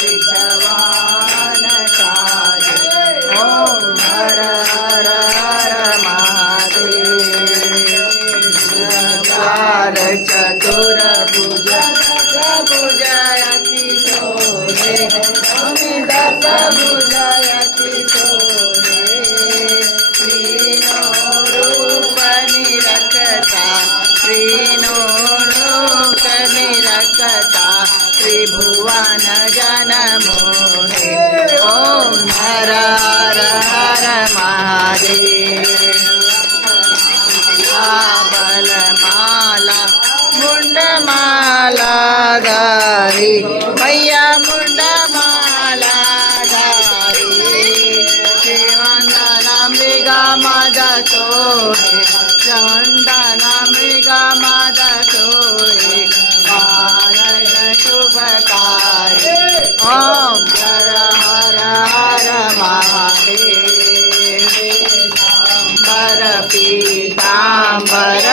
विषवान काज ओम हर हर हर महादेव चतुर्भुज भुजयति शोरे दस भुजयति शोरे श्रीनो रूप निरखता श्रीनो रूप निरखता त्रिभुवन जन मोहे ओम हर हर हर महादेव बलमाला मुंडमाला धारी मैया मुंडमाला धारी श्रीवंदना मृगा मादा सोहे वंदना मृगा मादा सोहे आनंद शुभकारी ओम हर हर हर महादेव पीतांबर